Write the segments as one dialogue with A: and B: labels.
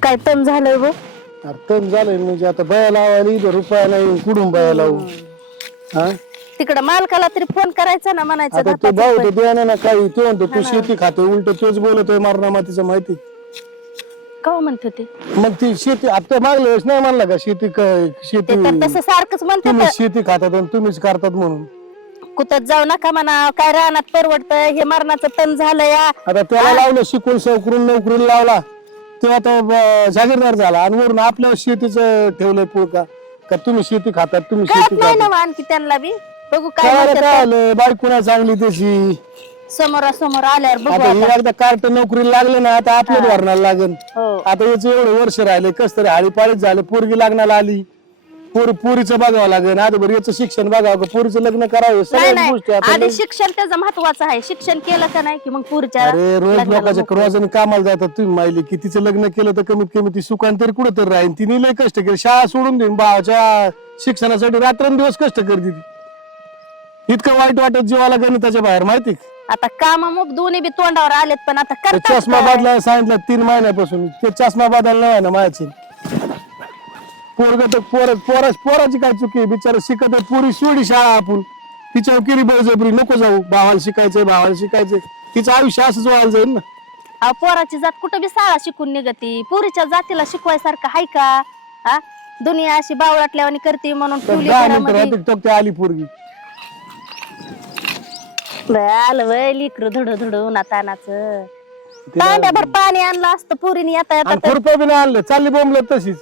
A: काय तम झालंय बघ.
B: तण झालंय म्हणजे आता बया लावायला इथं रुपया नाही कुठून बया लावू. हा
A: तिकडं मालकाला तरी फोन करायचा ना, म्हणायचं
B: आता तो
A: 10-5
B: भाऊ
A: रुपये.
B: तो द्या ना काही तो म्हणतो तू शेती खाते उलट तोच बोलतोय मारणा मातीचं माहिती.
A: का म्हणत होते
B: मग ती शेती आता मागल्या वेळेस नाही म्हणला का शेती
A: ते?
B: शेती
A: तर तसं सारखंच म्हणते
B: तुम्ही शेती खातात आणि तुम्हीच करतात म्हणून.
A: कुठं जाऊ नका म्हणा, काय रानात परवडतंय, हे मरणाचं तण झालं या.
B: आता त्याला लावलं शिकून सवकरून नोकरीला लावला तो आता जागीरदार झाला आणि वरून आपल्या शेतीचं ठेवलंय पुळका का तुम्ही शेती खातात तुम्ही
A: कळत
B: शेती
A: नाही
B: खातात.
A: ना आणखी त्यांना बी. बघू काय
B: काय
A: म्हणतात
B: काय आलं बायकुना चांगली तशी.
A: समोरासमोर आल्यावर बघू
B: आता
A: आता.
B: हे एकदा कार्ट नोकरीला लागले ना आता आपल्याच भरणाला लागेल.
A: हो
B: आता याचे एवढे वर्ष राहिले कस तरी हाळीपाळीच झाले पोरगी लागण्याला आली पोरीचं बघावं लागेल आता बरं याचं शिक्षण बघावं का पोरीचं लग्न करावं
A: नाही
B: सगळ्याच गोष्टी
A: नाही,
B: आता
A: आधी शिक्षण त्याचं महत्वाचं आहे. शिक्षण केलं का नाही की मग पुढच्या
B: अरे रोज लोकांच्या रोजाने कामाला जातात तुम्ही माहिती की तिचं लग्न केलं तर कमीत कमी ती सुखान तरी कुठं तरी राहील. तिने लय कष्ट केले शाळा सोडून देईन भावाच्या शिक्षणासाठी रात्रंदिवस कष्ट करते ती. इतकं वाईट वाटत जीवाला गणिताच्या बाहेर माहिती.
A: आता काम मग दोन्ही बी तोंडावर आलेत पण आता
B: ते
A: करतात
B: चष्मा
A: काय?
B: बदलायला सांगितलं 3 महिन्यापासून ते चष्मा बदलला नाही ना माझी. पोरग तर पोराची काय चुकी बिचारा शिकत आहे पुरी सोडी शाळा आपण तिच्यावर केली बळजबरी नको जाऊ भावाला शिकायचंय तिचं आयुष्य असंच व्हायला जाईल ना.
A: अहो, पोराची जात कुठं बी शाळा शिकून निघती. पुरीच्या जातीला शिकवायसारखं हाय का? हा दुनिया अशी बावळाटल्यावानी करते म्हणून ठेवली
B: 10 मिनिटं
A: घरामध्ये.
B: राहते तो आली पोरगी.
A: आलं वय लिकरू धुडू धुडू नातानाचं तांब्याभर पाणी आणलं असतं पुरीने येता येता.
B: आणि खुरपं बी नाही आणलं चालली बोंबलत तशीच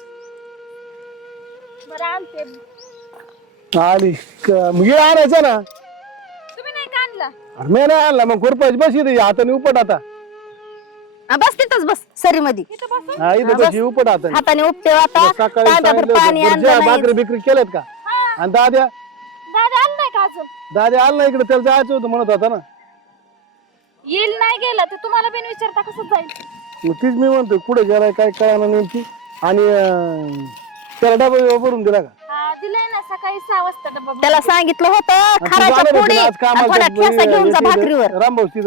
B: आली मग हे आणायचं ना.
C: तुम्ही नाही का आणला?
B: अरे मी नाही आणला मग खुरपायची बस इथे हाताने उपट आता.
A: बस तिथंच बस सरी मध्ये
B: हा इथे बस उपट हाताने.
A: हाताने उपटे आता
B: सकाळी
A: तांब्याभर पाणी
B: सांगितलं
A: आणलं
B: भाकरी
A: नाही.
B: बिकरी केल्यात का आणि दाद्या
C: दादा आला नाही का अजून?
B: आला ना इकडे त्याला जायचं होतं म्हणत होता ना.
C: येईल नाही गेला ते तुम्हाला बिन विचारता कसं जाईल?
B: मग तीच मी म्हणतो कुठे गेलाय काय कळणार नेमकी. आणि त्याला डबा भरून दिला का?
C: हा दिलाय ना सकाळी 6 वाजता डबा.
A: त्याला सांगितलं होतं
B: आणि तू
A: खराच्या
B: जाणार होती
A: पोळी
B: ना आज
A: आणि
B: कामाला
A: थोडा ठेसा घेऊन जा भाकरीवर.
B: रामभाऊ तिथं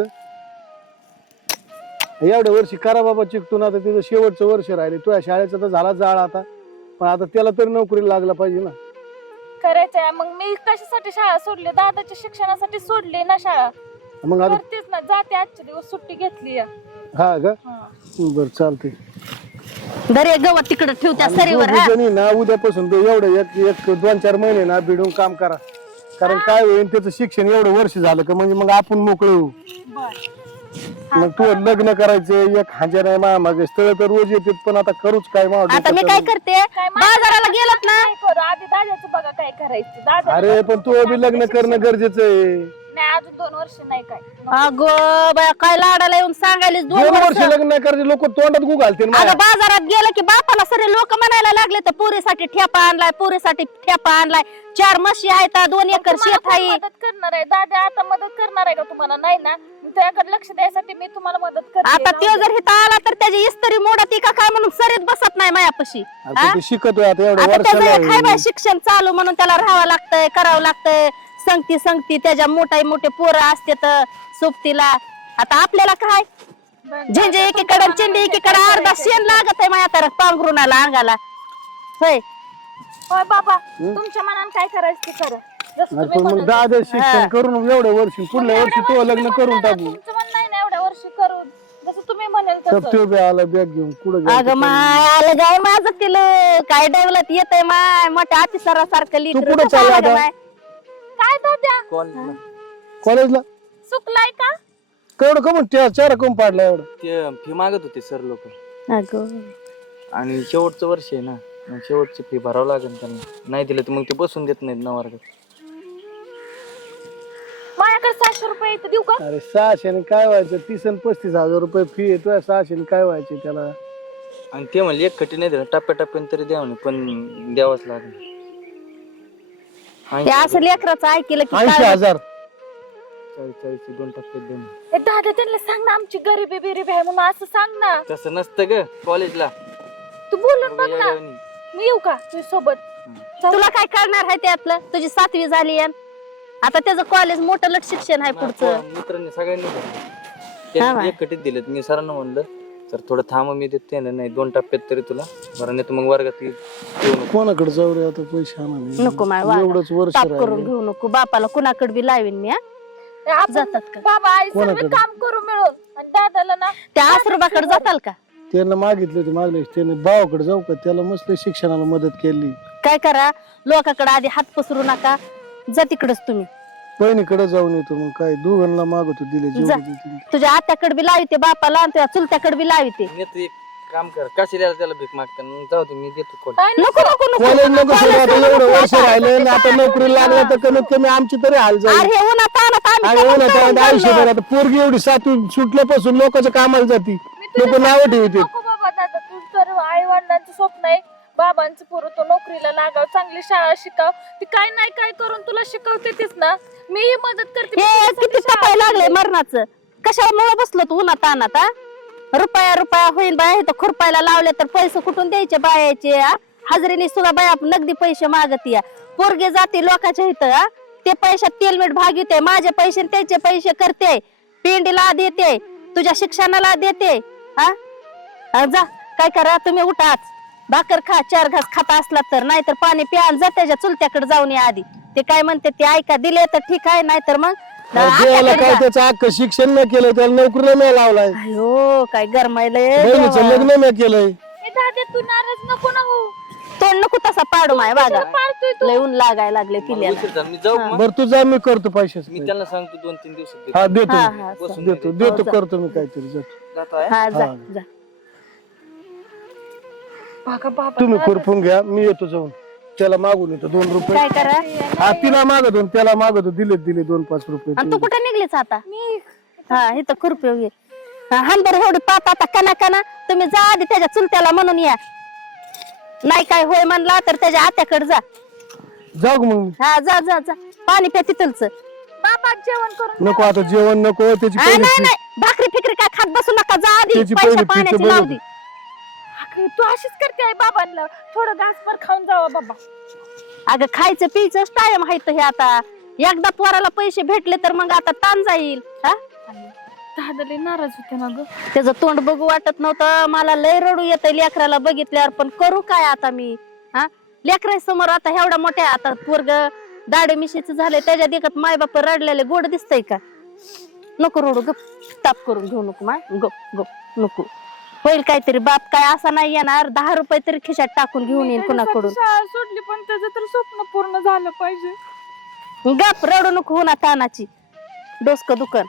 B: एवढ्या वर्षी करा बाबा चिकटून आता तिथं शेवटचं वर्ष राहिले तुझ्या शाळेचा तर झाला जाळ आता पण आता त्याला तरी नोकरीला लागला पाहिजे ना.
C: करायचंय मग मी कशासाठी शाळा सोडली? दादाच्या शिक्षणासाठी सोडली ना शाळा.
B: मग आता
C: करतेच ना जाते आजच्या दिवस सुट्टी घेतली.
B: हा का बर चालते.
A: दरे गवत तिकडे ठेव त्या सरीवर. हा
B: ना उद्यापासून तो एवढं एक 2-4 महिने ना भिडून काम करा कारण काय होईल त्याचं शिक्षण एवढं वर्ष झालं का म्हणजे मग आपण मोकळे होऊ. मग तू लग्न करायचं एक हजार आहे मा मागे स्थळ तर रोज येते पण आता करूच काय मा.
A: आता मी काय करते बाजाराला गेलात ना.
C: काय करू आधी दादाचं बघा काय करायचं. दादा
B: अरे पण तू बी लग्न करणं गरजेचं आहे.
C: नाही अजून 2 वर्ष नाही काय.
A: अगं बाया काय लाडाला येऊन सांगायला 2
B: 2 वर्ष
A: वर्ष.
B: लग्न नाही करायचे लोक तोंडात गु घालतील मला.
A: अगं बाजारात गेलं की बापाला सगळे लोक म्हणायला लागले तर पुरीसाठी ठेपा आणलाय पुरीसाठी ठेपा आणलाय. 4 म्हशी आहेत 2 एकर
C: तुम्हाला
A: शेत आहे.
C: कोण मदत करणार आहे? दादा आता मदत करणार आहे का तुम्हाला? नाही ना. मग त्याकडे लक्ष द्यायसाठी मी तुम्हाला मदत करते.
A: आता तो जर इथं आला तर त्याची इस्त्री मोडती का काय म्हणून सरीत बसत नाही मायापाशी.
B: आता ते शिकतोय आता एवढ्या
A: आता त्याचं एक हाय
B: वर्षाला
A: बाय शिक्षण चालू म्हणून त्याला राहावं लागतंय करावं लागतंय. संगती त्याच्या मोठे पोरं असते तर सोबतीला. आता आपल्याला काय झेंजे एकीकडे चिंडी एकीकडे अर्धा शेण लागत आहे माझ्या तर पांघरुणाला अंगाला. होय
C: होय बाबा तुमच्या मनात काय करायचं ते करा. जसं
B: अरे
C: तुम्ही
B: पण मग
C: म्हणत
B: दादा शिक्षण करून एवढ्या वर्षी पुढल्या वर्षी तो लग्न करून टाकू.
C: तुमचं म्हणणं नाही ना एवढ्या वर्षी करून जसं तुम्ही म्हणाल
B: सब
C: तसं.
B: तो बी आला बॅग घेऊन कुठं
A: अगं माय आलं गाय माझं तिलं काय डेवलत येतंय माय मोठ्या अतिसरासारखं लिहिलं.
B: कुठं चालला आता?
C: काय दादा
B: कॉलेजला
C: चुकलाय का?
B: केवढं कमून चेहरा कम पाडला एवढं.
D: ते फी मागत होते सर लोक
A: अगं
D: आणि शेवटचं वर्ष आहे ना मग शेवटची फी भरावं लागेल त्यांना. नाही दिलं तर मग ते बसून देत नाहीत ना वर्गात.
C: माझ्याकडे 700 रुपये इथं देऊ का?
B: अरे 600 ने काय व्हायचं 30 आणि 35,000 रुपये फी आहे तुझ्या 600 ने काय व्हायचे त्याला.
D: आणि ते म्हणले एक खटी नाही दिलं टप्प्याटप्प्याने तरी द्यावं नाही पण द्यावंच लागेल.
A: ते असं लेकराचं ऐकलं की
B: 80,000
D: 40 2 टप्प्यात देणं.
C: ए दादा त्यांना सांग ना आमची गरिबी बिरिबी आहे म्हणून असं सांग ना.
D: तसं नसतं ग कॉलेजला.
C: तू बोलून बघ ना. मी येऊ का तुझ्या सोबत?
A: तुला काय करणार आहे त्यातलं तुझी 7वी झाली आहे. आता त्याचं कॉलेज मोठं लट शिक्षण आहे पुढचं.
D: मित्रांनी सगळ्यांनी एक खटीत दिलेत. मी सरांना म्हणलं तर थोडं थांब, मी देते ना, नाही 2 टप्प्यात तरी तुला बरं, नाही तर मग वर्गात येऊ नको.
B: कोणाकडे जाऊ रे आता, पैसे आणा नाही.
A: नको माय वागा.
B: एवढंच वर्ष
A: ताप करून
B: राहिलं.
A: घेऊ नको, बापाला कुणाकडे बी लावीन मी.
C: आपण
A: जातात का?
C: बाबा आई सर्व
B: कोणाकडे?
C: काम करू मिळून आणि दादाला ना
A: त्या आश्रमाकडे जाताल का?
B: त्यानं मागितले होते मागले, त्याने भावाकडे जाऊ का, त्याला मस्त शिक्षणाला मदत केली.
A: काय करा, लोकांकडे आधी हात पसरू नका, जा तिकडच तुम्ही.
B: बहिणीकडे जाऊन येतो मग काय, दोघांना मागतो दिले
A: जा.
B: जेवढे देतील.
A: तुझ्या आत्याकडे बी लाविते बापाला आणि तुझ्या चुलत्याकडे बी लाविते.
D: मी आता एक काम कर, कशी द्यायला त्याला भीक मागताना, जाऊ दे, मी देतो कोण.
A: नको नको नको.
B: कॉलेज नको सोडू, आता एवढं वर्ष राहिले आणि आता नोकरी लागला तर कमीत कमी आमची तरी हाल जाईल.
A: अरे उन्हात आणत आम्ही
B: आणि
A: कमाल
B: उन्हात
A: करून
B: आणत आयुष्यभर
A: चाललो.
B: आता पोरगी एवढी 7वी सुटल्यापासून लोकांच्या कामाला जाती, लोक नावं ठेवते.
C: नको बाबा दादा, तू तर आई वडिलांचं स्वप्न आहे बाबांचं पोरं तो नोकरीला लागाव, चांगली शाळा शिकाव, ती काय नाही काय करून तुला शिकवते तीच ना, मी ही मदत करते.
A: हे किती तपाय लागले मरणाचं, कशामुळे बसलो तू उन्हात आणत? रुपया रुपया होईल बाया, हे तर खुरपायला लावले तर पैसे कुठून द्यायचे बायाचे? हजरीने सुद्धा बाया नगदी पैसे मागती. पोरगे जाते लोकांच्या इथं, ते पैशात तेलमीठ भागवते, माझे पैसे आणि त्याचे पैसे करते, पिंडीला देते, तुझ्या शिक्षणाला देते. जा काय करा तुम्ही, उठाच भाकर खा, 4 घास खाता असला तर, नाहीतर पाणी प्या, जा त्याच्या चुलत्याकडे जाऊन या आधी. ते काय म्हणते ते ऐका, दिले तर ठीक आहे, नाहीतर मग
B: देवाला काय त्याचं अख्खं शिक्षण नाही केलं, त्याला नोकरीला नाही लावलाय,
A: अयो काय गरमायलंय
B: बहिणीचं
A: देवा.
B: लग्न नाही केलंय.
C: ए दादा, तू नाराज नको ना हो,
A: तोंड नको तसा पाडू माय बागा,
C: पाळतोय तू.
A: लय ऊन लागायला लागले
D: मला
A: पिल्याला.
D: उशीर झाला, मी जाऊ का मग?
B: बरं तू जा, मी करतो पैशाचं.
D: मी त्यांना सांगतो 2-3 दिवसात देतो.
B: हा देतो,
A: हा हा
D: बसून
B: देतो
D: नाही
B: देतो करतो मी काहीतरी, जातो.
D: जातो आहे.
A: हा जा
B: हा.
A: जा.
C: बघा बाबा,
B: तुम्ही खुरपून घ्या, मी येतो जाऊन, त्याला मागून येतो 2 रुपये.
A: काय करा,
B: हा तिला मागतो त्याला मागतो, दिले 2-5 रुपये.
A: आणि तू कुठे निघलीच आता?
C: मी
A: हा इथं खुरपी घे. हानभर एवढी पाप आता कना कना, तुम्ही जा आधी त्याच्या चुलत्याला म्हणून या, नाही काय होय म्हणला तर त्याच्या आत्याकडे जा.
B: जाऊ मग.
A: हा जा जा जा, पाणी प्या तिथलच.
C: बाबा जेवण करून
B: नको आता जेवण नको, त्याची
A: नाही
B: पहिली
A: नाही, भाकरी फिकरी काय खात बसू नका, जा आधी
B: त्याची
A: पैसा
B: पहिली
A: पाण्याची
B: फी
A: लावू
B: तर
A: दे.
C: तू अशीच करते आई बाबांना, थोडं घासभर खाऊन जावा बाबा.
A: अगं खायचं पियचं टाइम आहे हे, आता एकदा पोराला पैसे भेटले तर मग आता ताण जाईल. हा
C: दादा लय नाराज होते ना ग.
A: त्याचं तोंड बघू वाटत नव्हतं, मला लय रडू येतंय लेकराला बघितल्यावर, पण करू काय आता मी? हा लेकरा समोर आता एवढ्या मोठ्या, आता पोरग दाढी मिशीचं झालंय, त्याच्या देखत माय बाप रडलेले गोड दिसतंय का? नको रडू, गप ताप करून घेऊ नको माय, गप गप नको, होईल काहीतरी. बाप काय असा नाही येणार, 10 रुपये तरी खिशात टाकून घेऊन येईल कुणाकडून.
C: शाळा सोडली पण त्याचं तर स्वप्न पूर्ण झालं पाहिजे.
A: गप रडू नको, होणार तानाची डोसकं दुकान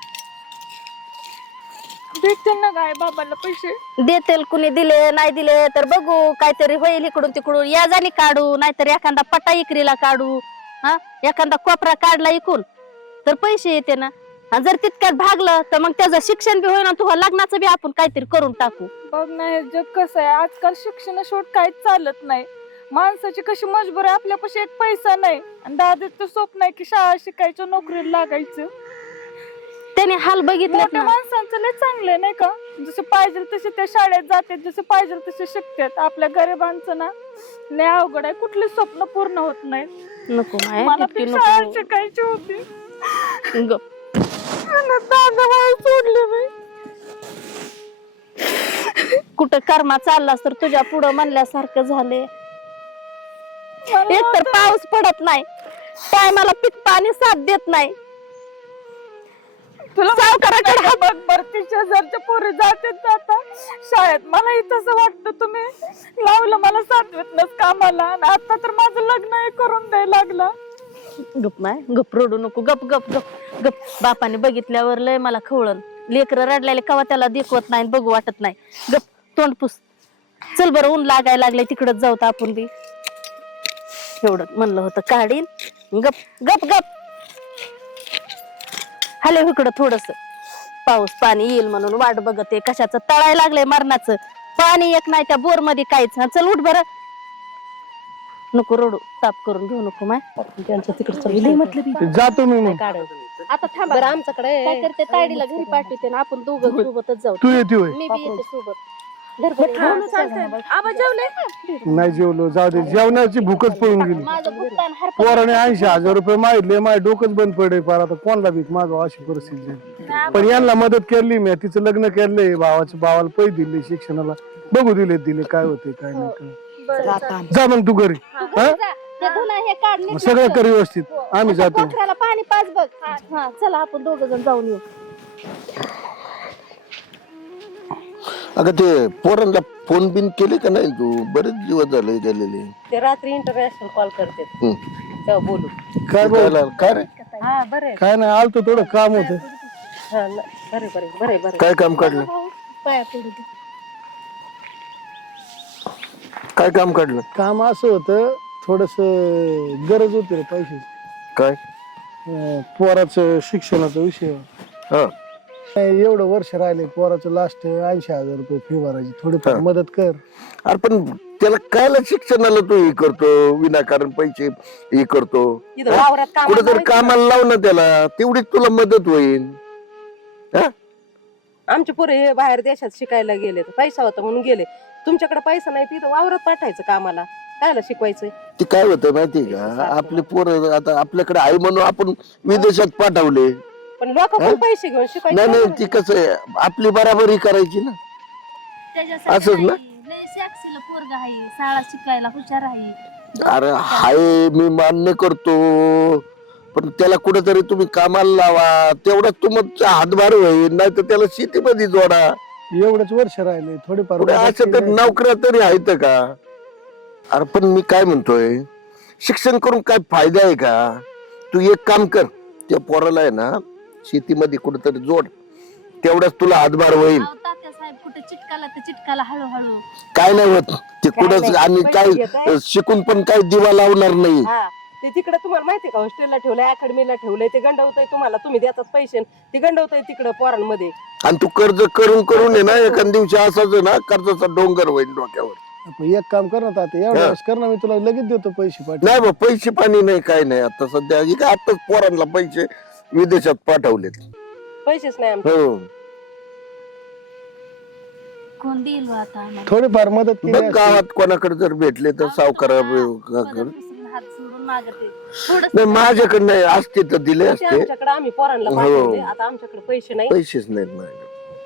C: भेटतील ना गाय बाबाला पैसे?
A: देतील, कुणी दिले नाही दिले तर बघू, काहीतरी होईल इकडून तिकडून, याजानी काढू, नाहीतर एखादा पटा इकरीला काढू. हा एखादा कोपरा काढला इकून तर पैसे येते ना, आणि जर तितक्यात भागलं तर मग त्याचं शिक्षण बी होईना, तुझ्या लग्नाचं बी आपण काहीतरी करून टाकू.
C: बघ ना, हे जग कसं आहे आजकाल, शिक्षणाशिवाय काहीच चालत नाही. माणसाची कशी मजबूर आहे, आपल्यापाशी एक पैसा नाही, आणि दादाचं स्वप्न आहे की शाळा शिकायचं, नोकरीला लागायचं.
A: त्याने हाल बघितले
C: मोठ्या माणसांचं लय चांगलं आहे नाही का, जसे पाहिजे तसे त्या शाळेत जातात, जसे पाहिजे तसे शिकतात. आपल्या गरिबांचं ना लय अवघड आहे, कुठले स्वप्न पूर्ण होत नाही.
A: नको माय,
C: मला
A: तितकी
C: ती शाळा
A: नको.
C: शिकायची होती,
A: गप.
C: दादा मला सोडले मी.
A: कुठं कर्मा चाललास तर तुझ्या पुढं म्हणल्यासारखं झाले.
C: मला
A: एक तर पाऊस पडत नाही, टायमाला पीक पाणी साथ देत नाही.
C: तुला
A: सावकाराकडे
C: माहिती आहे का, बघ बरं शेजारच्या पोरी जातात आता शाळेत, मला तसं वाटतं तुम्ही लावलं मला 7वीतनच कामाला, आणि आता तर माझं लग्न करून द्यायला लागला.
A: गप माय, गप रडू नको, गप गप गप गप. बापाने बघितल्यावर लय मला खवळण, लेकर रडलेले कवा त्याला देखवत नाही, बघू वाटत नाही. गप तोंड पुस, चल बरं ऊन लागायला लागले, तिकडच जाऊ आपण बी. एवढं म्हणलं होतं काढीन, गप गप गप. हले इकडं थोडस, पाऊस पाणी येईल म्हणून वाट बघते, कशाचं तळायला लागलंय मरणाचं, पाणी एक नाही त्या बोर मध्ये काहीच. चल उठ बरं, नको रडू, ताप करून घेऊ नको माय, त्यांच्या तिकडचं
B: जातो मी मग.
A: आता थांबा बरं, आमच्याकडे काय करते, तायडीला घरी पाठवते ना, आपण दोघं सोबतच जाऊ.
B: तू येते होय?
A: मी बी येते सोबत.
C: आबा जेवले
B: नाही जेवलो, जाऊ दे, जेवणाची भूकच पळून गेली.
A: माझं भुगतान हरकत
B: पोराने 80,000 रुपये मागितले, माझे डोकंच बंद पडे पार. आता कोणला भीक माझं, अशी परिस्थिती झाली. पण यांना मदत केली मी, तिचं लग्न केलंय, भावाला पैसे दिले शिक्षणाला, बघू दिले काय होते काय नाही काय. जा मग तू घरी. हा
A: ते धुणं हे काढ नीट
B: सगळं कर व्यवस्थित, आम्ही जातो.
A: कोठऱ्याला पाणी पाच बघ. हा चला आपण दोघ जण जाऊन येऊ.
E: अगं ते पोरांना फोन बिन केले का नाही तू? बरेच दिवस झाले गेलेले.
F: ते रात्री इंटरनॅशनल कॉल करते
E: हम्म.
F: तेव्हा बोलू.
B: काय बोल,
E: काय रे?
F: हा बरे
B: काय नाही, आलतो थोडं काम होतं.
F: बरे बरे बरे बरे.
E: काय काम काढलं?
A: पाया पडू दे.
E: काय काम काढलं?
B: काम असं होतं, थोडस गरज होती रे पैशाची.
E: काय?
B: पोराचं शिक्षणाचा विषय.
E: हा
B: नाही, एवढं वर्ष राहिले पोराचं, लास्ट 80,000 रुपये फी भरायची, थोडीफार मदत कर.
E: अरे पण त्याला कायला शिक्षणाला तू हे करतो, विनाकारण पैसे हे करतो?
F: इथं वावरात काम
E: कुठेतरी कामाला लाव ना त्याला, तेवढीच तुला मदत होईल. हा?
F: आमचे पोरे हे बाहेर देशात शिकायला गेले, पैसा होता म्हणून गेले. तुमच्याकडे पैसा नाही तिथं वावरात पाठायचं कामाला, कायला शिकवायचंय?
E: ते काय होतं माहितीये का, आपले पोरं आता आपल्याकडे आहे म्हणून आपण विदेशात पाठवले.
F: पण लोक पण पैसे घेऊन
E: नाही नाही,
F: शिकायचं.
E: ती कसं आहे, आपली बराबरी करायची ना.
A: त्याच्यासाठी
E: असंच ना?
A: लय सॅक्सीला पोरगा आहे, शाळा शिकायला हुशार आहे.
E: अरे हाय, मी मान्य करतो, पण त्याला कुठेतरी तुम्ही कामाला लावा, तेवढाच तुमचा हातभार होईल. नाही तर त्याला शेतीमध्ये जोडा.
B: एवढंच वर्ष राहिले, थोडीफार
E: पुढे
B: मदत
E: असं तर
B: केली.
E: नोकऱ्या तरी आहेत का? अरे पण मी काय म्हणतोय, शिक्षण करून काय फायदा आहे का? तू एक काम कर, त्या पोराला आहे ना शेतीमध्ये कुठेतरी जोड, तेवढाच तुला हातभार होईल.
A: अहो, तात्यासाहेब कुठे चिटकाला तर चिटकाला हळूहळू.
E: काय नाही होत ते कुठंच.
F: नाही,
E: आणि
F: पैसे
E: काय
F: घेताय.
E: शिकून पण काय दिवा लावणार नाही.
F: हा ते तिकडे तुम्हाला माहितीये का, हॉस्टेलला ठेवलंय, अकॅडमीला ठेवलंय, ते गंडवतय तुम्हाला. तुम्ही देतात पैसे, ते गंडवतय तिकडं पोरांमध्ये.
E: आणि तू कर्ज करून करून आहे ना, एखाद दिवशी असाच आहे ना, कर्जाचा डोंगर होईल डोक्यावर.
B: आपण एक काम कर ना तात्या, एवढं वेळेस कर ना, मी तुला लगेच देतो पैसे पाठव.
E: नाही बा, पैसे पाणी नाही, काय नाही. आता सध्या हे काय, आताच पोरांना पैसे विदेशात पाठवलेत.
F: पैसेच नाही आमचे.
E: हो,
A: कोण देईल आता आम्हाला?
B: थोडीफार मदत केली
E: बघ
B: असती.
E: गावात कोणाकडे जर भेटले तर सावकारा.
A: दुसरीनं हात सोडून मागते थोडंसं.
E: नाही माझ्याकडे नाही, असते तर दिले
F: ते
E: असते.
F: आमच्याकडे आम्ही पोरांना
E: हो.
F: पाठवले, आता आमच्याकडे पैसे नाही.
E: पैसेच नाहीत माझ्याकडे.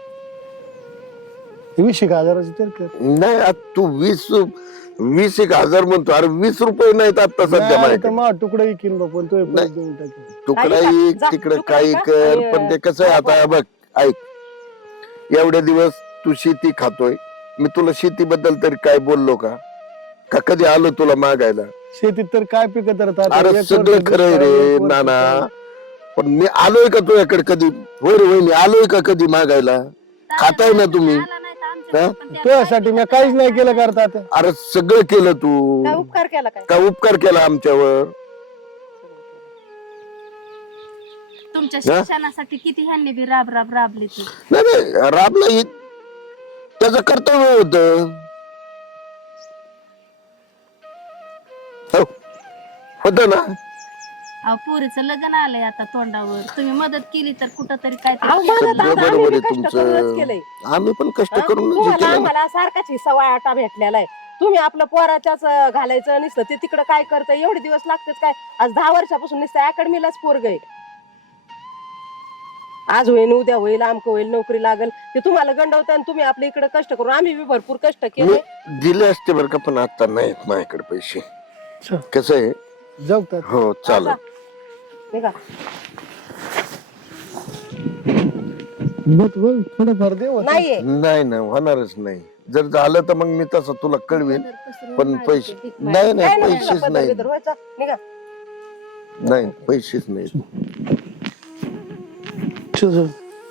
B: 20,000 तर कर.
E: नाही आता तू 20,000 म्हणतो. अरे 20 रुपये नाहीत आता सध्या
B: नाही, तर
E: माझ्याकडे.
B: मग तुकडा येईल बा, पण तो
E: नाही.
B: परत देऊन टाकेल.
E: तुकडा
F: काही
E: एक
F: जा,
E: तिकडे
F: तुकडा
E: काही
F: का?
E: कर,
F: आणि,
E: पण ते कसं आहे आता बघ, ऐक, एवढे दिवस तू शेती खातोय, मी तुला शेतीबद्दल तरी काय बोललो का? का कधी आलो तुला मागायला?
B: शेतीत तर काय पिकत राहतात.
E: अरे सगळं खरंय रे नाना, पण मी आलोय का तुझ्याकडे कधी? होय रे वहिनी, आलोय का कधी मागायला? खाताय ना तुम्ही?
A: आला नाही तर आमच्या
E: हा?
A: पण त्या
B: तुझ्यासाठी मी काहीच नाही केलं करतात.
E: अरे सगळं केलं तू,
F: काय उपकार केला काय?
E: का उपकार केला आमच्यावर?
A: तुमच्या शिक्षणासाठी किती ह्यांनी बी राबले ते.
E: नाही नाही, राबला ही त्याचं कर्तव्य होत. होत ना.
A: अहो पोरीचं लग्न आलंय आता तोंडावर, तुम्ही मदत केली तर कुठं तरी काय
F: अहो, मदत
E: सगळं
F: आता आम्ही
E: बरोबर
F: बी
E: आहे
F: कष्ट करूनच
E: तुमचं.
F: केलंय.
E: आम्ही पण कष्ट
F: हा?
E: करून
F: तुम्हाला
E: केलं ना.
F: आम्हाला सारखाच हिस्सा वाटा भेटलेला आहे. तुम्ही आपलं पोराच्याच घालायचं नसतं, ते तिकडं काय करतं, एवढे दिवस लागतेच काय? आज 10 वर्षापासून नुसतं अकॅडमीलाच पोरग आहे. आज होईल, उद्या होईल, आमक होईल, नोकरी लागल, ते तुम्हाला गंडवतं आणि तुम्ही आपल्या इकडे कष्ट करून. आम्ही बी भरपूर कष्ट केले.
E: मी दिले असते बरं का, पण आता नाहीत माझ्याकडे पैसे.
B: चल.
E: कसं आहे?
B: जगतात.
E: हो चालेल.
F: निघा.
B: थोडंफार दे होतं.
F: नाहीये
E: नाही ना, होणारच नाही. जर झालं तर मग मी तसं तुला कळवेन, पण पैसे नाही. नाही
F: काय नाही
E: पैसेच
F: तुला
E: नाही.
F: पदर व्हायचा. निघा.
E: नाही पैसेच नाही.
B: चल.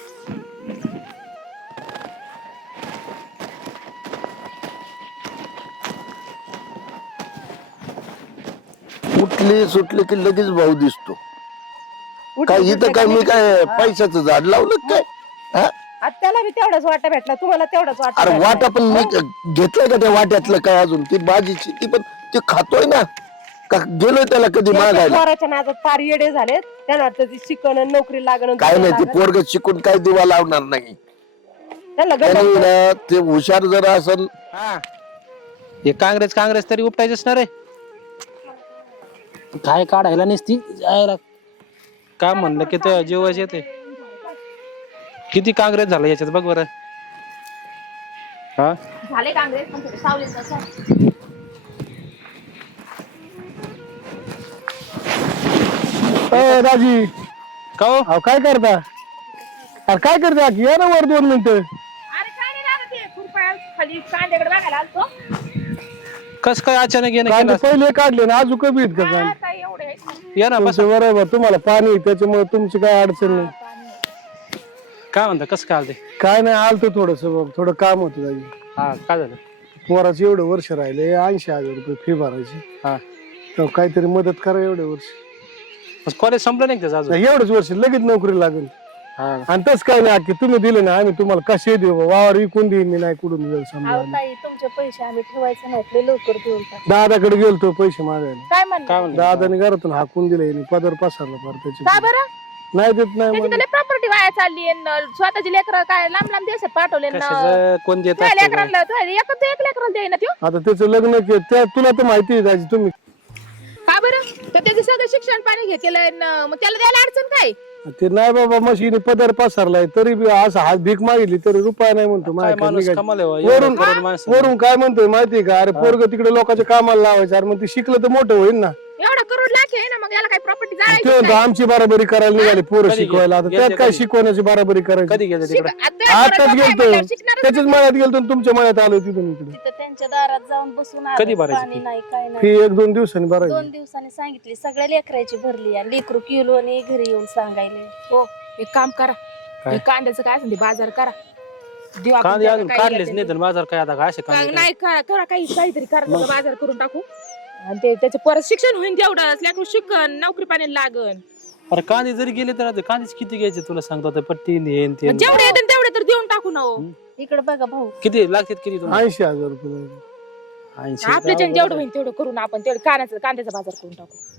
E: उठली सुटली की लगेच भाऊ दिसतो.
F: उठली
E: काय
F: सुटली
E: इथं काय
F: का
E: मी
F: नाही?
E: काय पैशाचं झाड लावलं काय? हा?
F: आता त्याला बी तेवढाच वाटा भेटला, तुम्हाला तेवढाच वाटा
E: अरे
F: भेटला.
E: वाटा पण मी घेतलंय का त्या वाट्यातलं काय? अजून ती भाजीची ती पण ते खातोय ना का? गेलोय त्याला कधी
F: त्या
E: मागायला?
F: पोराच्या नादात फार येडे झालेत. त्यांना वाटतं ती शिकणं, नोकरी लागणं,
E: काय नाही, ती
F: लागणं.
E: पोरग शिकून काय दिवा लावणार नाही.
F: त्यांना
E: त्याने
F: गंड
E: ना ते हुशार जर असेल
G: हा हे काँग्रेस तरी उपटायचं असणार आहे. काय काढायला नसती जायला काम म्हणलं की तर जीवाच येते. किती काँग्रेस झालं याच्यात बघ बरं. हा
A: झाले काँग्रेस पण थोडे सावलीत बसा.
B: दाजी
G: का हो?
B: अहो काय करता? अरे काय करता की या ना वर 2 मिनिटं.
C: अरे काय नाही लागत ते खुरपाय खाली कांद्याकडे बघायला आलतो.
G: कस काय अचानक येणं
B: कांदे
G: केलं?
B: पहिले काढले ना अजून कमी आहेत का कांदे?
C: काय एवढे आहेत?
G: या ना बस.
B: तुमचं बरोबर तुम्हाला पाणी आहे, त्याच्यामुळे तुमची काय अडचण नाही.
G: काय म्हणता कसं काय आलं ते?
B: काय नाही आलतो थोडस थोडं काम होतं दाजी.
G: हा काय झालं?
B: पोराचं एवढं वर्ष राहिले 80,000 रुपये फी भरायची.
G: हा
B: तर काहीतरी मदत करा एवढे वर्ष.
G: कॉलेज संपलं नाही का त्याचं अजून?
B: नाही, एवढंच वर्ष लगेच नोकरी लागेल.
G: हा
B: आणि तसं काय नाही की तुम्ही दिले ना आम्ही तुम्हाला कसे देऊ वावर विकून देईन मी नाही कुठून देऊ समजा.
C: अहो ताई तुमचे पैसे आम्ही ठेवायचे नाहीत लय लवकर देऊन टाक.
B: दादाकडे गेलतो पैसे मागायला.
C: काय म्हणलं
G: काय म्हणलं?
B: दादाने घरातून हाकून दिले पदर पसरला फार
C: का
B: त्याची
C: बरं
B: नाही देत नाही
C: त्याची
B: म्हणून.
C: तर प्रॉपर्टी वाया चालली आहे. स्वतःची लेकरं काय लांब लांब देशात पाठवले ना
G: कशाचं कोण देत
C: तुझ्या
G: असतं?
C: लेकरांना एक लेकराला देईना त्यो
B: आता त्याचं लग्न केलं त्या तुला तर माहिती आहे दाजी तुम्ही
C: का बरं तर त्याचं सगळं शिक्षण पाणी घेतलेलं मग त्याला द्यायला अडचण काय
B: ते नाही बाबा मशीनी पदर पसरलाय तरी बी असं हात भीक मागितली तरी रुपया नाही म्हणतो
G: काय
B: माझ्याकडे
G: माणूस
B: निघायचं.
G: कमाल आहे हो,
B: वरून
G: एवढं करून माणसं.
B: वरून काय म्हणतोय माहितीये का अरे पोरग तिकडे लोकांच्या कामाला लावायचं अरे मग ते शिकलं तर मोठं होईल ना.
C: एवढा करोड लाख आहे ना मग याला काय प्रॉपर्टी
B: ते
C: जायची
B: म्हणतो आमची बराबरी करायला निघाले पोरं
G: कधी
B: शिकवायला आता
G: गेले?
B: त्यात काय
G: कधी?
B: शिकवण्याची बराबरी करायची.
G: कधी गेलं तिकडे?
B: आताच गेलतो त्याच्याच मळ्यात गेलतो आणि तुमच्या मळ्यात आलो तिथून इकडे.
A: तिथं त्यांच्या दारात जाऊन बसून आलो.
G: कधी भरायची
A: पाणी
G: फी?
A: नाही काय नाही.
B: फी 1-2 दिवसांनी भरायची.
A: 2 दिवसांनी सांगितली सगळ्या लेकराची भरली आणि लेकरू किलो आणि घरी येऊन सांगायले.
C: हो एक काम करा
G: काय?
C: हे कांद्याचं काय असेल ते बाजार करा देऊ आपण
G: कांदे
C: त्याला
G: अजून
C: काय
G: काढलेच
C: लागेल
G: नाही तर बाजार काय आता काय असे
C: ते.
G: कांदे
C: नाही करा काहीतरी करा त्याचा बाजार करून टाकू आणि ते त्याचं परत शिक्षण होईल तेवढंच लेकरू शिकन नोकरी पाणी लागन
G: अरे कांदे जरी गेले तर आता कांदेच किती घ्यायचे तुला सांगतो आता पट्टी हेन ते
C: जेवढे येते तेवढे तर देऊन टाकू ना हो.
A: इकडे बघा भाऊ
G: किती लागतात किती तुम्हाला?
B: 80,000 रुपये.
G: 80.
C: आपल्याच्याने जेवढं होईल तेवढं करून आपण तेवढं कांद्याचा बाजार करून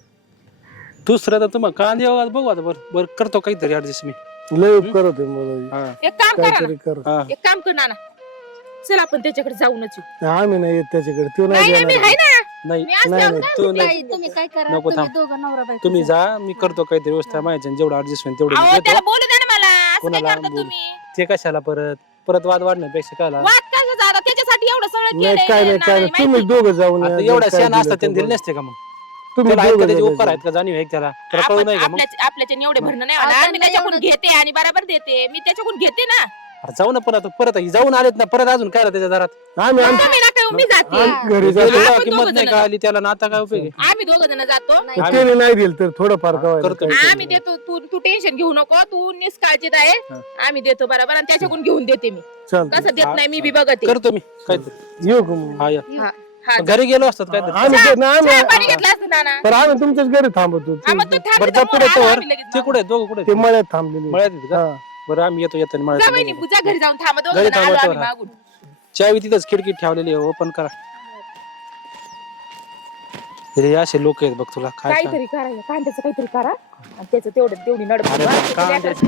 C: टाकू
G: दुसरं तर तुम्हाला कांदे वगैरे बघू आता बरं करतो काहीतरी ऍडजस्ट मी.
B: लय करत आहे मला
G: हा
C: एक काम करा
B: काहीतरी कर.
G: हा
C: एक काम कर नाना चल आपण त्याच्याकडे जाऊनच येऊ.
B: आम्ही नाही येत त्याच्याकडे तो नाही
C: नाही मी
B: देणार.
C: आहे ना
G: नाही
C: मी असल्यावर
B: नाही,
C: काय
G: तू
C: होते?
G: नाही.
A: तुम्ही काय करा
G: नको
A: तुम्ही
G: थांब.
A: दोघं नवरा बायको
G: तुम्ही
A: जा.
G: जा मी करतो काहीतरी व्यवस्था माझ्या जेवढं ऍडजस्ट होईल तेवढं मी
C: अहो त्याला
G: देतो.
C: बोलू दे ना मला असं काय
G: कोणाला
C: करता
G: बोलू?
C: तुम्ही
G: ते कशाला परत वाद वाढण्यापेक्षा काय आला?
C: वाद कशाचा आता त्याच्यासाठी एवढं सगळं
B: नाही
C: केलंय
B: काय नाही
C: ना,
B: काय नाही
C: माहिती?
B: तुम्ही दोघं जाऊन
G: आता
B: या.
G: एवढा
B: काय
G: शेण
B: दिलं
G: असतात त्यांनी
B: तर
G: दिले नसते का मग?
B: तुम्ही
G: त्याला आहेत का
B: दोघं
G: त्याचे
B: जायचं.
G: उपकार आहेत का जाणीव आहे का त्याला त्याला कळू नाही का मग?
C: आपल्याच्या एवढे भरणं नाही
A: अहो,
C: होणार मी
A: त्यांना
C: त्याच्याकडून
A: एवढं-
C: घेते आणि बरोबर देते मी त्याच्याकडून घेते ना
G: अरे जाऊ ना पण आता परत जाऊन आलेत ना परत अजून काय आलं त्याच्या दारात?
B: आम्ही आम-
C: तुम्ही नका येऊ, मी जाते
B: आम- घरी जातो.
G: गेलो,
C: आपण
G: किंमत
C: दोघं
G: नाही
C: जण.
G: कळाली त्याला ना आता काय उपयोग आहे?
C: आम्ही दोघं जण जातो
B: त्याने नाही दिलं तर थोडंफार कवायला
G: करतो.
B: काय
C: आम्ही देतो तू टेन्शन घेऊ नको तू निष्काळजीत आहे
G: हा.
C: आम्ही देतो बरोबर आणि त्याच्याकडून घेऊन देते मी
B: चालतं.
C: कसं देत नाही मी बी बघते
G: करतो मी काहीतरी
B: येऊ का मग?
G: हा या
C: हा, हा.
G: घरी गेलो असतात काहीतरी
B: आम्ही ते- नाही,
C: चहा
B: आम्ही
C: पाणी घेतलं असतं नाना
B: पण आम्ही तुमच्याच घरी थांबतो
C: हा, मग तू थांब
G: बरं
C: तिथं
G: जा पुढे
C: मोर,
G: तोवर
C: आम्ही लगेच
G: ते
C: जाऊ.
G: कुठे दोघं कुठे
B: ते मळ्यात थांबलेले
G: मळ्यात आहेत का?
B: हा.
G: बरं आम्ही येतो
C: जा
G: मळ्यात
C: वहिनी, जा घरी जाऊन थांबा दोघं
G: घरी
C: जण आलो
G: थांबा
C: आम्ही
G: तोवर.
C: मागून
G: चावी तिथंच खिडकीत ठेवलेली आहे ओपन करा. रे असे लोक आहेत बघ तुला काय सांग.
C: काहीतरी करा या कांद्याचं काहीतरी करा आणि त्याचं तेवढी
G: अरे कांद्याचं-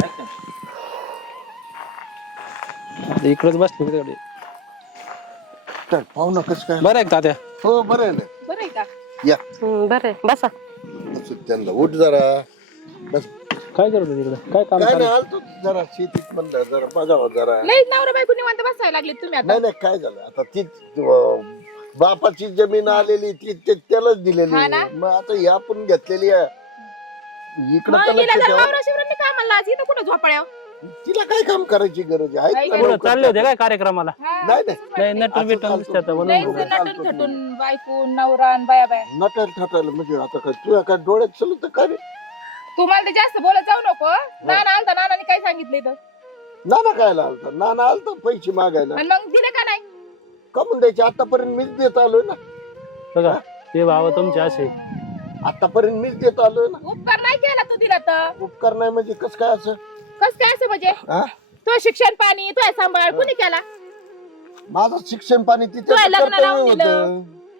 G: आता इकडंच बसले तिकडे.
E: तर पाहू ना कसं काय.
G: बरं आहे का तात्या?
E: हो बरं आहे ना.
C: बरं आहे का
E: या
F: बरं बसा
E: असं त्यांना उठ जरा बस.
G: काय करत होता तिकडे काय काम
E: काय
G: चालू
E: नाही
G: आहे?
E: आलतो जरा शेतीत म्हणलं जरा बघावं जरा.
C: लई नवरा बायको निवांत बसायला लागले तुम्ही आता
E: नाही नाही काय झालं आता ती बापाची जमीन आलेली ती त्यालाच दिलेली
C: हा ना?
E: मग आता ही आपण घेतलेली आहे. इकडं
C: मग
E: तर
C: हिला
E: लक्ष
C: जर
E: ठेवा.
C: वावरा शिवरांनी कामाला लावायची, इथं कुठं झोपाळ्या
E: तिला काय काम करायची गरज आहे? ऐक ना
G: कुठं
E: लवकर.
G: चालले होते काय कार्यक्रमाला?
E: नाही नाही
G: नाही नटून
E: असं
G: बिटून
E: चालतं.
G: दिसतात म्हणून
C: लईच
G: बोलतो.
C: नटून थटून बायको नवरा आणि बाया बाया
E: नटायला ठटायला म्हणजे आता काय तुझ्या काय डोळ्यात चलू तर काय रे?
C: तुम्हाला ते जास्त बोलत जाऊ नको नाना आलता नानाने काय सांगितलं इथं
E: नाना काय आलता नाना आलता पैसे मागायला
C: आणि मग दिले का नाही
E: कमून द्यायचे आतापर्यंत मीच देत आलोय ना.
G: बघा ते भाव तुमचे असे
E: आतापर्यंत मीच देत आलोय ना.
C: उपकार नाही केला तू दिला तर
E: उपकार नाही म्हणजे कस काय असं
C: कस काय असं म्हणजे
E: हा?
C: तो शिक्षण पाणी तो सांभाळ कुणी केला
E: माझं शिक्षण पाणी तिथे
C: तुला लग्न
E: कर्तव्य
C: लावून दिलं.
E: होतं.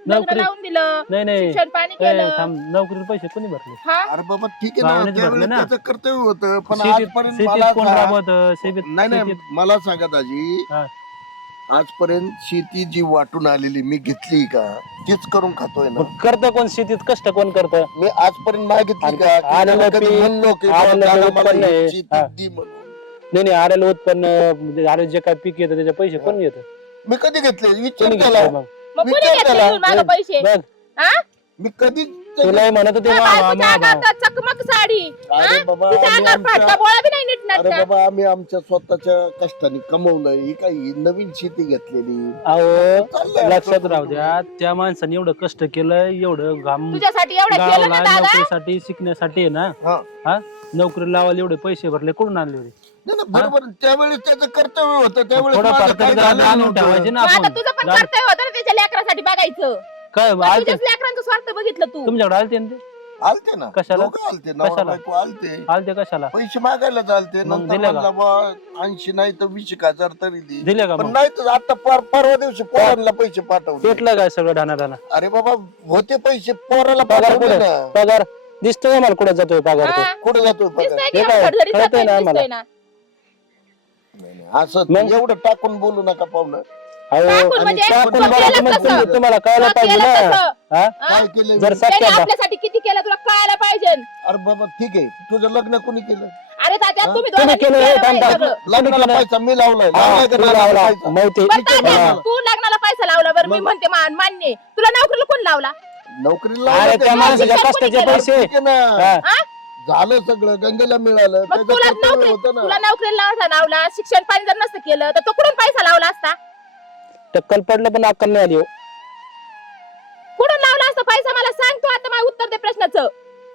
C: लग्न
G: नोकरी-
C: लावून दिलं,
G: नाही नाही
C: शिक्षण पाणी
G: ए,
C: केलं.
G: थांब, नोकरीला पैसे कोणी भरले?
C: हा
E: अरे बाबा ठीक आहे ना
G: भावनेच
E: त्यावेळेस
G: भरले ना.
E: त्याचं कर्तव्य होतं पण
G: शेतीत
E: आजपर्यंत
G: शेतीत
E: मला
G: कोण
E: सांग-
G: राबवत
E: नाही नाही मला सांगा दाजी
G: हा.
E: आजपर्यंत शेती जी वाटून आलेली मी घेतली का तीच करून खातोय ना
G: करत कोण शेतीत कष्ट कोण करत?
E: मी आजपर्यंत मागितली
G: आणि
E: का की
G: आलेलं
E: त्याला कधी
G: पीक-
E: म्हणलो की
G: आलेलं
E: बाबा दादा
G: उत्पन्न
E: मला
G: आहे.
E: ही शेती
G: हा.
E: दे म्हणून
G: नाही नाही आलेलं उत्पन्न म्हणजे आलेलं जे काय पीक येतं त्याचे पैसे कोण घेत?
E: मी कधी घेतले विचार
G: कोणी
E: केला
G: घेतलं मग?
C: मग कोणी
E: विचार
C: घेतले
E: करा.
C: घेऊन माझं पैसे
G: बघ
C: हा?
E: मी कधी
G: तुला म्हणत होते
C: तुझ्या
G: वा, वा,
C: बायकोच्या
G: वा, वा.
C: अंगात चकमक साडी
E: अरे बाबा
C: तिच्या
E: आम्ही
C: अंगात फाटका
E: आमच्या-
C: बोळा बी नाही नीट
E: अरे
C: नाटका.
E: बाबा आम्ही आमच्या स्वतःच्या कष्टाने कमवलंय ही काही नवीन शेती घेतलेली
G: अहो
E: चाललंय
G: लक्षात
E: आपलं
G: राहू द्या त्या माणसाने एवढं कष्ट केलं एवढं घाम
C: तुझ्यासाठी एवढं केलं
G: गावाला
C: ना दादा.
G: नोकरीसाठी शिकण्यासाठी आहे ना
E: हा.
G: हा नोकरी लावायला एवढे पैसे भरले कुठून आणले होते?
E: नाही नाही, बरोबर आहे. त्यावेळेस त्याचं कर्तव्य होतं त्यावेळेस
G: थोडं
E: माझं
G: फार
E: काही
G: तरी
E: झालं
G: आणून
E: नव्हतं.
G: ठेवायचे ना
C: मग आता
G: आपण
C: तुझं पण
G: जाऊ.
C: कर्तव्य होतं ना त्याच्या लेकरासाठी बघायचं.
G: काय
C: पण
G: आलते
C: तुझ्याच लेकरांचं स्वार्थ बघितलं तू.
G: तुमच्याकडे आलते ना ते?
E: आलते ना
G: कशाला?
E: दोघं आलते नवरा
G: कशाला?
E: बायको आलते
G: आलते कशाला?
E: पैसे मागायला चालते
G: मग
E: नंतर
G: दिले का?
E: म्हणला बा 80 नाही तर 20,000 तरी दे
G: दिले का
E: पण
G: मग?
E: नाही तर आता परवा दिवशी पोरांना पैसे पाठवले
G: पेटलं काय सगळं ढाणा
E: अरे बाबा होते पैसे पोराला
G: पगार
E: पाठवले
G: कुठे
E: ना
G: पगार दिसतोय का मला कुठे जातोय पगार तो?
C: हा?
E: कुठे जातो पगार
C: दिसतंय की
G: हे काय?
C: आमच्या घरी
G: कळतंय
C: जातोय,
G: ना आम्हाला.
C: दिसतोय ना.
E: नाही, नाही, असं
G: मग?
E: एवढं टाकून बोलू नका पाहुणं
G: अहो,
C: टाकून
E: आणि
C: म्हणजे
E: टाकून
C: तो
G: मला
C: केलं
G: मग
C: तसं.
G: तुम्हाला कळलं
C: तो
G: पाहिजे
C: केलं
G: ना
C: तसं.
G: हा?
C: हा?
E: काय केलं
G: जर
E: मी?
C: त्याने
G: सत्याला
C: आपल्यासाठी किती केलं तुला कळायला पाहिजे.
E: अरे बाबा ठीक आहे तुझं लग्न कोणी केलं
C: अरे तात्या तुम्ही
G: तुम्ही
C: दोघांनी
G: केलं,
C: केलं
G: थांब,
C: नाही
G: थांब.
C: सगळं.
E: लग्नाला पैसा मी लावलाय
G: हा,
E: लावलाय का
G: तू
E: नाही
G: लावला.
E: पैसा?
G: माहिती
C: बरं तात्या,
E: हा.
C: तू लग्नाला पैसा लावला बरं मी
E: मग?
C: म्हणते मान्य आहे. तुला नोकरीला कोण लावला?
E: नोकरीला
G: अरे
E: लावलं
G: त्या
E: ते-
G: माणसाच्या
C: शिक्षण
G: कष्टाचे
C: कोणी केलं?
G: पैसे
E: ठीक आहे ना
G: हा.
C: हा?
E: झालं सगळं गंगेला मिळालं
C: मग
E: त्याचं
C: तुला
E: कर्तव्य
C: नोकरी
E: होतं
C: तुला
E: ना
C: नोकरीला लावला शिक्षण पाणी जर नसतं केलं तर तो कुठून पैसा लावला असता?
G: टक्कल पडलं पण अक्कल नाही आली हो.
C: कुठून लावला असता पैसा मला सांग तू आता मला उत्तर दे प्रश्नाचं.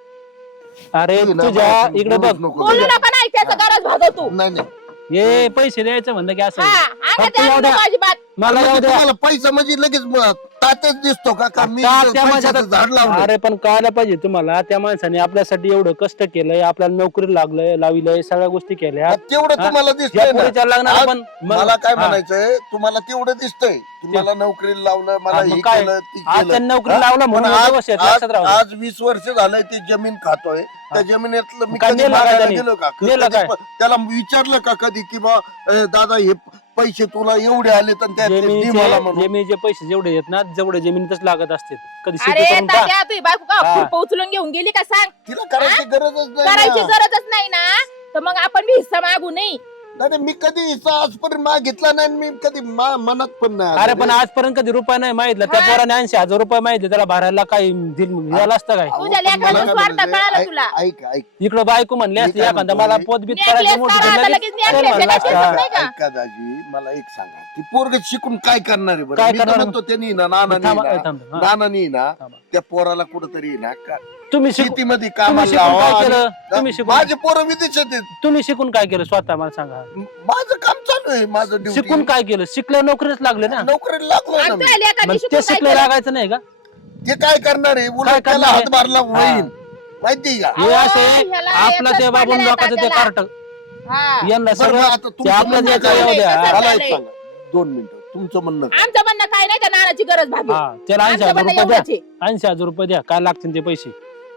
G: अरे
E: तू ना
G: तुझ्या
E: बाबा,
G: इकडे बघ
E: बोलूच नको.
C: बोलू नका नाही त्याचं गरज भागव तू.
E: नाही नाही
G: हे पैसे द्यायचं म्हणलं की असं
C: हा
G: आहे.
C: अंगात
G: फक्त जाऊ द्या.
C: माझी बात.
G: मला जाऊ
E: म्हणजे
G: द्या
E: तुम्हाला पैसा म्हणजे लगेच तात्याच दिसतो का मी
G: त्या
E: पैशाचं
G: माणसाचं-
E: झाड लावलं
G: अरे पण कळायला पाहिजे तुम्हाला त्या माणसाने आपल्यासाठी एवढं कष्ट केलंय आपल्याला नोकरी लागलंय लाविलंय सगळ्या गोष्टी केल्या
E: तेवढं
G: हा?
E: तुम्हाला
G: या
E: दिसतंय ना
G: पुढच्या लग्नाला
E: आज
G: पण
E: मला काय
G: हा.
E: म्हणायचंय तुम्हाला तेवढं दिसतंय की मला नोकरीला लावलं मला
G: हा, मग
E: हे
G: काय?
E: केलं ती
G: आज
E: केलं
G: त्यांनी नोकरी
E: हा?
G: लावलं
E: पण
G: म्हणून
E: आज-
G: एवढं वर्ष आहेत, लक्षात राहू दे.
E: आज 20 वर्ष झालंय ते जमीन खातोय त्या जमिनीतलं मी
G: काय
E: कधी
G: नेलं काय
E: मागायला
G: त्यांनी?
E: गेलो का
G: नेलं
E: कधी
G: काय?
E: त्याला विचारलं का कधी की बा दादा हे पैसे तुला एवढे आले तर त्यातले दे मला म्हणून
G: जमिनीचे पैसे जेवढे आहेत ना जेवढे जमिनीतच लागत असतील कधी
C: अरे
G: शेती करून का
C: तात्या तुझी बायको का
G: हा.
C: खुरपं उचलून घेऊन गेली का सांग?
E: तिला करायची गरजच नाही
C: करायची
E: ना.
C: गरजच नाही ना तर मग आपण बी हिस्सा मागू नये.
E: नाही नाही, मी कधी हिस्सा आजपर्यंत मागितला नाही आणि मी कधी मनात पण नाही
G: अरे
E: आलं.
G: पण आजपर्यंत कधी रुपये नाही माहितला त्या
C: हा.
G: पोराने 80,000 रुपये माहितले त्याला भरायला काय दिलं असतं काय
E: अहो,
C: तुझ्या
E: पण
C: लेकराचं
E: मला काय
C: स्वार्थ
E: म्हणायचंय,
C: कळालं तुला.
E: ऐक
G: इकडं बायको म्हणली असती
E: मी काय
G: एखादा
E: म्हणतोय?
G: मला पोतबीत
C: नेकलेस
G: करायचं मोठी
C: करा, आता
G: लगेच
C: लगेच
G: चल
C: नेकलेस
G: म्हणला
C: हे
G: असता.
C: काय नाही का?
E: ऐका दाजी मला एक सांगा ती पोरग शिकून काय करणार आहे बरं
G: काय
E: मी तर
G: करणार?
E: म्हणतो त्यांनी ना नानानी
G: थांबा,
E: ना
G: थांबा, हा.
E: नानानी ना
G: थांबा.
E: त्या पोराला कुठंतरी ना
G: तुम्ही शिकून
E: शेतीमध्ये
G: तुम्ही
E: कामाला
G: शिकून
E: लावा
G: काय केलं
E: आणि-
G: तुम्ही शिकून
E: माझे पोरं विदेशात आहेत
G: तुम्ही शिकून काय केलं स्वतः मला सांगा
E: माझं काम चालू आहे माझं duty.
G: शिकून काय केलं शिकलं नोकरीच लागले ना
E: नोकरीला लागलो ना
C: आणि
E: मी.
C: तुझ्या लेकांनी
G: मग
C: शिकून
G: ते
C: काय
G: शिकलं
C: केलं?
G: लागायचं नाही का
E: ते काय करणार आहे
G: काय
E: उलट त्याला
G: करणार आहे?
E: हातभारला
G: हा.
E: होईल माहिती का
G: हे
C: अहो,
G: असे
C: ह्याला
G: आपलं
C: एकच
G: ते बाबून
C: पडलेलं
G: लोकांचं ते
C: तात्याला.
G: कार्ट
C: हा.
G: यांना
E: बरं,
G: सगळं
E: आता
G: ते
E: तुमचं
G: आपलं
E: म्हणणं
G: द्यायचं
E: काय?
G: येऊ द्या
C: कसं
E: मला एक
C: चाललंय?
E: सांगा 2 मिनिटं तुमचं म्हणणं काय?
C: आमचं म्हणणं काय नाही त्या नानाची गरज भाभी.
G: हा त्याला
C: आमचं
G: 80,000
C: म्हणणं
G: रुपये द्या
C: एवढंच आहे.
G: 80,000 रुपये द्या काय लागतील ते पैसे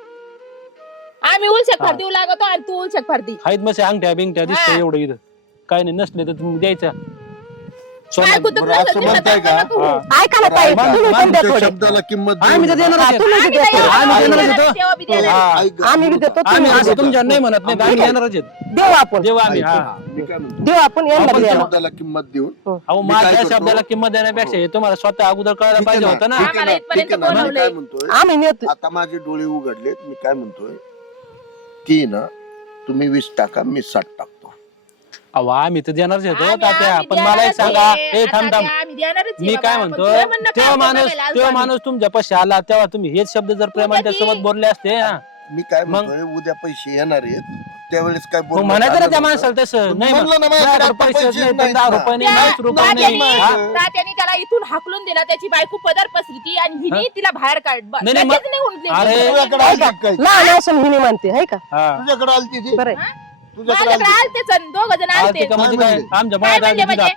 C: आम्ही उलशक
G: हा.
C: फार देऊ लागतो आणि तू उलशक फार दे.
G: आहेत मसे अंगठ्या बिंगठ्या दिसतं
C: हा.
G: एवढं इथं काय नाही नसले तर तुम्ही द्यायचं
C: काय
G: सोनं
C: कुठं
E: बरं, असं
C: नसेल
E: म्हणताय
C: दिसत नाही
E: का?
C: तू.
G: हा.
A: ऐका ना ताई
E: बरं,
A: तुम्ही पण
E: तुमच्या
A: द्या थोडे.
E: शब्दाला किंमत
G: आम्ही तर
E: देऊ
G: देणार
E: नका.
G: आहे.
A: तुम्ही
C: आम्ही
A: द्या
C: तर
A: थोडे.
C: एवढं
G: आम्ही
C: आम्ही
G: देणारच
C: देणार
G: होतो.
C: तेव्हा बी देणार.
A: हा.
E: ऐक,
A: आम्ही बी देतो
G: आम्ही
A: तुम्ही
G: असं
A: बी
G: तुमच्या
A: देतो.
G: नाही म्हणत नाही आम्ही देणारच आहेत
A: देऊ आपण
G: देऊ आम्ही
E: ऐका
G: हा
E: ना, मी काय म्हणतो
A: देऊ आपण यांना
G: आपण
A: द्यायला.
E: शब्दाला किंमत देऊन
G: अहो
E: मी काय
G: माझ्या
E: करतो?
G: शब्दाला किंमत देण्यापेक्षा हे तुम्हाला स्वतः अगोदर कळायला
E: ठीक आहे
G: पाहिजे
E: ना,
G: होतं ना
E: ठीक आहे
C: आम्हाला
E: ना,
C: इथपर्यंत
E: ठीक आहे ना, मी
C: बोलवलंय.
E: काय म्हणतोय
A: आम्ही नेतो
E: आता माझे डोळे उघडलेत मी काय म्हणतोय की ना तुम्ही 20 टाका मी 60 टाकतो
G: अहो आम्ही तर देणारच येतो
C: आम्ही-
G: तात्या
C: आम्ही
G: पण मला एक
C: देणारच
G: सांगा
C: आहे.
G: ए
C: आता
G: थांब थांब
C: ते आम्ही देणारच आहे
G: मी
C: बाबा.
G: काय
C: पण
G: म्हणतो
C: तुझं म्हणणं काय
G: तेव्हा माणूस
C: बघायला आलो
G: तेव्हा
C: आम्ही.
G: माणूस तुमच्या पाशी आला तेव्हा तुम्ही हेच शब्द जर प्रेमाने
C: कधी?
G: त्यासोबत बोलले असते हा
E: मी काय
G: मग?
E: म्हणतोय उद्या पैसे येणार आहेत त्यावेळेस काय
G: मग
E: बोलणं
G: म्हणायचं ना
E: झालं
G: त्या
E: नव्हतं.
G: माणसाला तसं
E: तुम्ही
G: नाही
E: म्हणलं ना,
G: मग
E: माझ्याकडे
G: माझ्याकडे
E: आता
G: पैसेच
E: पैसे
G: नाही
E: नाहीत
G: 10
E: ना.
G: रुपये नाही
C: त्या
G: 20 रुपये नाही
C: तात्याने-
G: हा?
C: तात्याने त्याला इथून हाकलून दिला त्याची बायको पदर पसरती आणि हिने तिला बाहेर काढ ब-
G: नाही, नाही,
C: लगेच निघून गेली.
G: अरे,
E: तुझ्याकडे आलती काय
A: लहान असून हिने म्हणते है का
G: हा.
E: तुझ्याकडे आलती ती
A: बरं आहे.
E: तुझ्याकडे
C: माझ्याकडे
E: आलती
C: आलतेच दोघ जण
G: आलते
C: आलते
G: का म्हणजे
E: काय
G: काय
E: म्हणले?
G: आमच्या
C: काय
G: मनात
C: म्हणले
G: आली
C: म्हणजे?
G: आता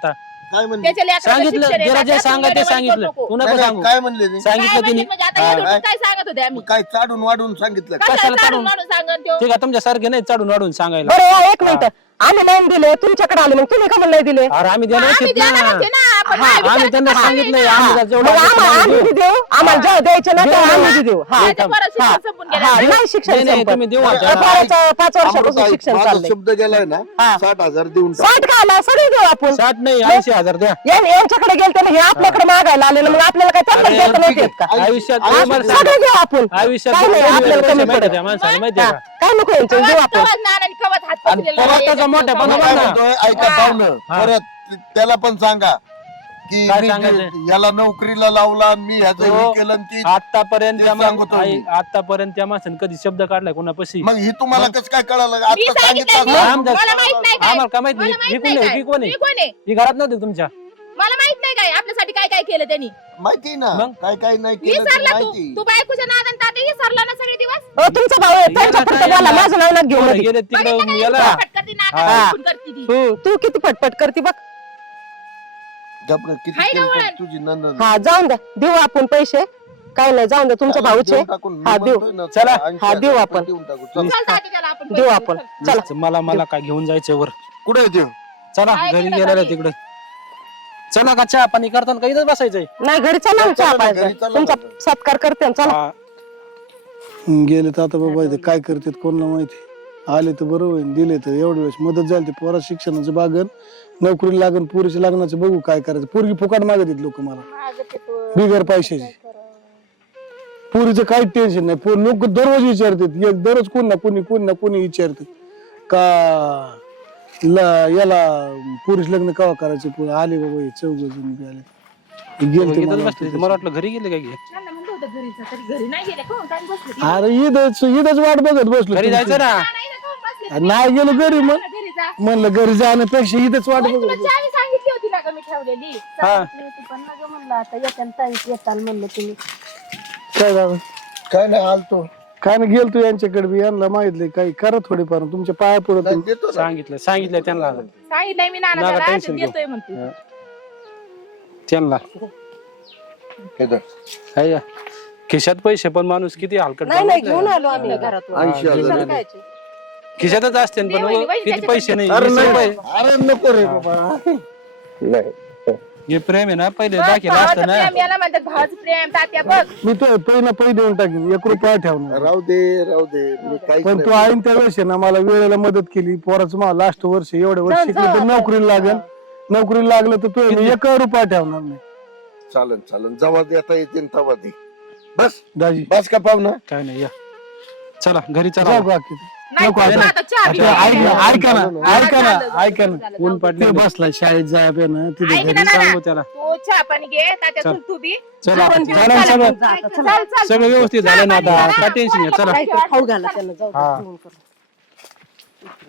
E: काय म्हणले
H: त्याच्या लेकराचं
G: सांगितलं
H: शिक्षण आहे,
G: जरा जे
H: त्याच्यात
G: सांगा ते
H: वेडेवाणी
G: सांगितलं
H: करू नको.
G: तू
E: नाही,
G: नको
E: नाही,
G: सांगू
E: काय म्हणले ते
G: सांगितलं
H: काय
G: तिने
H: म्हणले म्हणजे आता हे दोघं काय सांगत होते आम्ही
E: काय चाडून वाढून सांगितलं
H: कशाला
G: कशाला
H: चालून
G: काढून?
H: माणूस सांगन त्यो
G: ठीक आहे तुमच्यासारखे नाही चढून वाढून सांगायला
F: बरं या, एक मिनिट आम्ही म्हणून दिले तुमच्याकडे आले मग तुम्ही का म्हणलं दिले
G: अरे आम्ही देणार
H: आम्ही
G: ना
H: देणार होते ना आपण काय
G: आम्ही
H: विचारायचं
G: त्यांना
H: काय
G: सांगितलंय
H: नाही.
G: आम्ही जेवढं
F: मग
G: आलं तेवढं
F: आम्ही
G: देऊ.
F: देऊ आम्हाला जेव्हा द्यायचे ना तेव्हा आम्ही देऊ हा
H: त्याच्या पोराचं शिक्षण संपून गेलं.
F: हा, नाही शिक्षण
G: नाही नाही
F: संपत.
G: तुम्ही देऊ आता.
F: पोराचं 5 वर्षापासून
E: अमृता,
F: शिक्षण
E: माझा
F: चाललंय
E: शब्द गेलाय ना
F: हा.
E: 60,000 देऊन टाक.
F: 60 का आला सगळे देऊ आपण
G: 60 नाही 80,000 द्या
F: यांच्याकडे गेलते ना हे आपल्याकडे मागायला आले ना मग आपल्याला काय त्यांना
G: अरे,
F: देता नाही येत का
G: आयुष्यात
E: हा,
G: तुम्हाला
E: सगळं
F: सगळं देऊ आपण
G: आयुष्यात
F: काय नाही,
G: किती
F: आपल्याला
G: पैसे
F: कमी
G: माहिती
F: पडेल.
G: त्या माणसाला माहितीये का
F: काय नको यांचं देऊ आपण
H: कवाच नानाने कवाच हात
E: आणि
H: पकडलेला
G: परत
H: नाही.
G: त्याचा मोठ्या
H: कवाच
E: मी
G: बघा
E: काय
G: ना.
E: म्हणतोय ऐका पाहुणं
G: हा.
E: परत त्याला पण सांगा की
G: काय
E: मी
G: सांगायचं?
E: याला नोकरीला लावला मी ह्याचं हे
G: तो
E: केलं आणि ती
G: आतापर्यंत
E: ते सांगतो मी.
G: आतापर्यंत त्या माणसाने कधी शब्द काढलाय कोणापाशी
E: मग ही तुम्हाला कसं काय कळालं
H: मी
E: आता
H: सांगितलं
E: सांगितलं
H: मी.
E: असतं.
G: आमच्या-
H: मला माहित नाही काय.
G: आम्हाला काय माहित
H: मला
G: नाही
H: माहित
G: ही कोण
H: नाही
G: आहे
H: काय.
G: ही कोण आहे
H: मी कोण आहे
G: ही घरात नव्हती तुमच्या
H: मला माहित नाही काय आपल्यासाठी काय काय केलं त्यांनी
E: माहिती आहे ना
G: मग?
E: काय काय नाही केलं ते
H: विसरला तू
E: माहिती
H: तू बायकोच्या नादान ताते विसरला ना सगळे दिवस
F: हो, तुमचा भाऊ आहे त्यांच्या पुढचं बोला माझं नाव नका घेऊ
G: पोरं
F: मध्ये.
G: गेले
H: बघितलं
G: तिकडं
H: का?
G: याला
H: फटफट करते,
G: हा.
H: नाकात खून करते ती.
F: तू किती पटपट करते बघ
E: गप्प किती
H: हाय ना
E: केलं तर
H: वळण.
E: तुझी नंद
F: हा जाऊन द्या देऊ आपण पैसे काय नाही जाऊन द्या तुमच्या भाऊचे हा देऊ
G: चला.
F: हा, देऊ आपण.
H: चल ताते त्याला आपण
F: देऊ
H: पैसे
F: आपण
H: देऊ.
F: चला
G: मला काय घेऊन जायचं वर
E: कुठे आहे ते?
G: चला
H: काय
G: घरी
H: तिकडं
G: गेलेलं
H: घरी?
G: तिकडे चला का चहा पाणी करताना काही बसायचंय
F: नाही घरी चला ना चहा
E: चला ना, घरी
F: पाहायचा
E: चला
F: तुमचा
E: ना.
F: सत्कार करते ना, चला
G: हा.
B: गेले तर आता बाबा इथे काय करतात कोणाला माहिती आले तर बरं होईल दिले तर एवढ्या वेळेस मदत झाली ते पोरा शिक्षणाचं बागन नोकरी लागन पुरीच्या लग्नाचं बघू काय करायचं पोरगी फुकाट मागत लोक मला बिगर पैशाची पुरीचं काहीच टेन्शन नाही लोक दररोज विचारतात एक दररोज कोण ना कोणी विचारते का याला पुरुष लग्न केव्हा करायचं आले बाबा हे चौघजण बी आले हे गेलते
G: इथंच
B: मला
G: बसले मला वाटलं घरी गेले काय
H: त्यांना म्हणलं होतं घरी जा, तरी घरी नाही गेले कोण काय बसले ती?
B: अरे ईदच वाट बघत बसलो
G: घरी जायचं ना
H: नाही ना, कोण बसले?
B: नाही गेलो घरी मग
H: घरी जा
B: म्हणलं घरी जाण्यापेक्षा ईदच वाट
H: पण
B: बघत
H: तुला
B: बसलो.
H: चावी सांगितली होती ना का मी ठेवलेली
G: हा
F: पण नका म्हणलं आता येताल म्हणलं तुम्ही
B: काय झालं
E: काय नाही आलतो
B: काय नाही गेलतो यांच्याकडे बी यांना माहितलंय काही करा थोडीफार तुमच्या पाया पडत
E: नाही, देतो ना.
G: सांगितलं त्यांना
H: सांगितलंय मी नाना
G: नका
H: त्याला
G: tension घेऊ.
H: देतोय म्हणते
G: त्यांना
E: हे धर.
G: हाय का? खिशात पैसे पण माणूस किती हलकट
F: नाही नाही
G: बनवतोय.
F: घेऊन आलो आम्ही घरातून
E: 80,000
F: खिशात कायचे?
G: खिशातच असते पण
H: वहिनी, वहिनी,
G: किती
H: त्याच्याकडे
G: पैसे नाही
E: अरे
G: 20
E: नाही
G: रुपये.
E: अरे नको रे बाबा नाही
G: हे प्रेम आहे ना पहिले
H: बघ,
G: दाखल
H: भावाचं
G: असतं ना
H: प्रेम याला म्हणतात भावाचं प्रेम तात्या बघ
B: मी तो पहिला पै देऊन टाकीन 1 रुपया ठेवणार
E: राहू दे मी काहीच
B: पण तू
E: नाही.
B: आईन त्या वेळेस आहे ना मला वेळेला मदत केली पोराचं मला लास्ट वर्ष एवढ्या वर्ष शिकलं तर नोकरीला लागेल नोकरीला लागलं तर तू 1 रुपया ठेवणार नाही
E: चालन जेव्हा देता येतील तेव्हा दे बस
B: दाजी
E: बस का पाहुणा
G: काय नाही या चला घरी चला
B: जाऊ बाकी
H: नाही
B: नको
H: तर
B: आता.
H: आता चहा बी
B: आता
H: नाही.
B: ऐका ना ऐका ना
G: ऊन पडले
B: ते बसला शाळेत जाय ना तिथे
H: ऐक
B: घरी
H: ना नाना,
G: सांगू त्याला
H: तू चहा पाणी घे तात्या तू बी
G: चला
F: आपण
G: झालं ना सगळं
H: चल चल
G: सगळं व्यवस्थित झालं ना आता काय टेन्शन घ्या चला
F: काहीतरी खाऊ घाला त्यांना जाऊ दे,
G: हा.
F: जेवण करू.